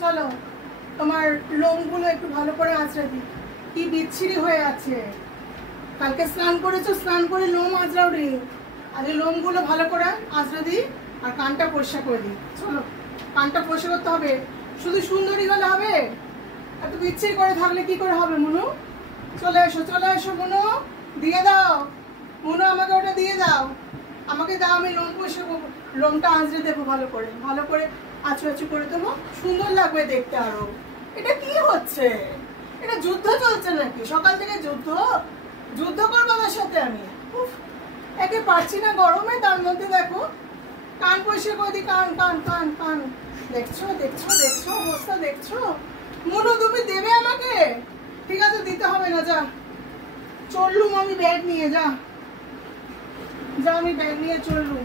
চলো তোমার লোমগুলো একটু ভালো করে আঁচড়ে দিই। কি বিচ্ছিরি হয়ে আছে। কালকে স্নান করেছো, স্নান করে লোম আঁচড়াও রে। আজকে লোমগুলো ভালো করে আঁচড়ে দিই আর কানটা পরিষ্কার করে দিই। চলো কানটা পরিষ্কার করতে হবে। শুধু সুন্দরী হলে হবে? এত বিচ্ছিরি করে থাকলে কি করে হবে মনু? চলে এসো মনু, দিয়ে দাও। মনু আমাকে ওটা দিয়ে দাও, আমাকে দাও, আমি লোম পরিষ্কার করবো। লোমটা আঁচড়ে দেবো ভালো করে আঁচু আঁচু করে দেবো, সুন্দর লাগবে দেখতে আরো। এটা কি হচ্ছে? এটা যুদ্ধ চলছে নাকি? সকাল থেকে যুদ্ধ করবো আমার সাথে আমি। একে পারছি না গরমে, তার মধ্যে দেখো কান পরিষ্কার করে দিই। কান কান কান কান দেখছো অবস্থা দেখছো? মনু তুমি দেবে আমাকে? ঠিক আছে দিতে হবে না, যা চললুম আমি ব্যাগ নিয়ে। যা আমি ব্যাগ নিয়ে চললুম।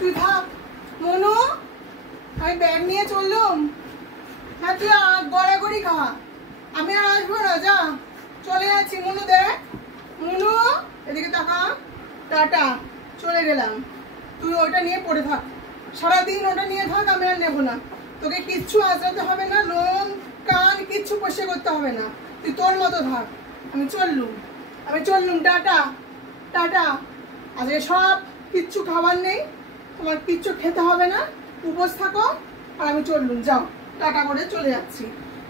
তুই থাক মনু, আমি ব্যাগ নিয়ে চললুম। হ্যাঁ তুই গড়াগড়ি খা, আমি আর আসবো না। যা চলে যাচ্ছি। মনু দেখ, মনু এদিকে তাকা। টাটা, চলে গেলাম। তুই ওটা নিয়ে পড়ে থাক, সারাদিন ওটা নিয়ে থাক, আমি আর নেবো না। তোকে কিচ্ছু আঁচড়াতে হবে না, লোম কান কিচ্ছু পরিষ্কার করতে হবে না। তুই তোর মতো থাক। আমি চললুম। Tata tata. আজকে সব কিচ্ছু খাবার নেই, তোমার কিচ্ছু খেতে হবে না, উপোস থাকো। আর আমি চললুম। যাও, টাটা করে চলে যাচ্ছি।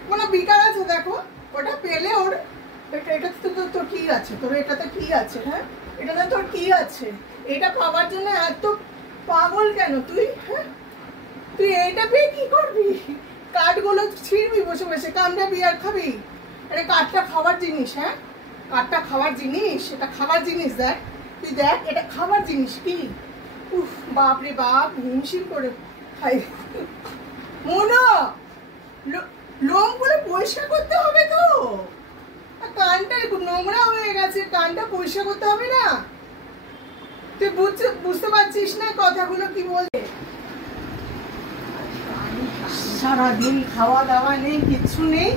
কোনো বিকার আছে দেখো, ওটা পেলে ওর এটাতে তো তোর কি আছে? তোর এটাতে কি আছে? হ্যাঁ এটাতে তোর কি আছে? এটা পাওয়ার জন্য এত পাগল কেন তুই? হ্যাঁ তুই এইটা পেয়ে কি করবি? কাঠগুলো ছিঁড়বি বসে বসে, কামড়াবি আর খাবি। আরে কাঠটা খাবার জিনিস। হ্যাঁ কাঠটা খাবার জিনিস, এটা খাবার জিনিস। দেখ তুই দেখ, এটা খাবার জিনিস কি? উফ বাপরে বাপ, হিমশিম করে খাই। মনো লোমগুলো পরিষ্কার করতে হবে তো, কানটা নোংরা হয়ে গেছে, কানটা পরিষ্কার করতে হবে না? তুই বুঝতে পারছিস না কথাগুলো কি বলছে? সারাদিন খাওয়া দাওয়া নেই, কিচ্ছু নেই,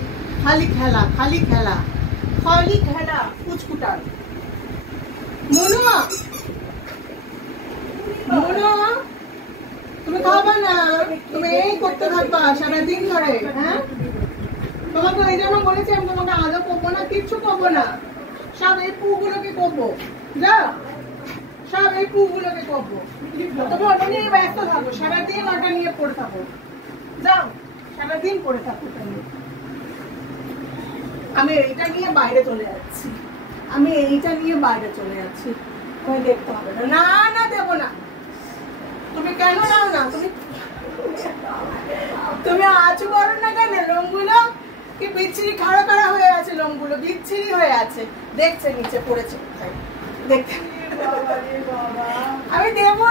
খালি খেলা কুচকুটার। মনু তুমি খাবা না, তুমি এই করতে থাকবা সারাদিন ধরে। হ্যাঁ তোমাকে ওই জন্য বলেছি আমি তোমাকে আজও করবো না, কিচ্ছু করবো না। সব এই পুগুলোকে করবো। যা সব এই পুগুলোকে করবো। তুমি ওটা নিয়ে ব্যস্ত থাকো, সারাদিন ওটা নিয়ে পড়ে থাকো। যাও সারাদিন পড়ে থাকো। আমি এইটা নিয়ে বাইরে চলে যাচ্ছি, তুমি দেখতে হবে না। না দেবো না। তুমি কেন নাও না? তুমি আঁচু করো না কেন? লোমগুলো কি বিচ্ছিরি খাড়া হয়ে আছে, লোমগুলো বিচ্ছিরি হয়ে আছে। দেখছে নিচে পড়েছে কোথায়, দেখতে। আমি দেবো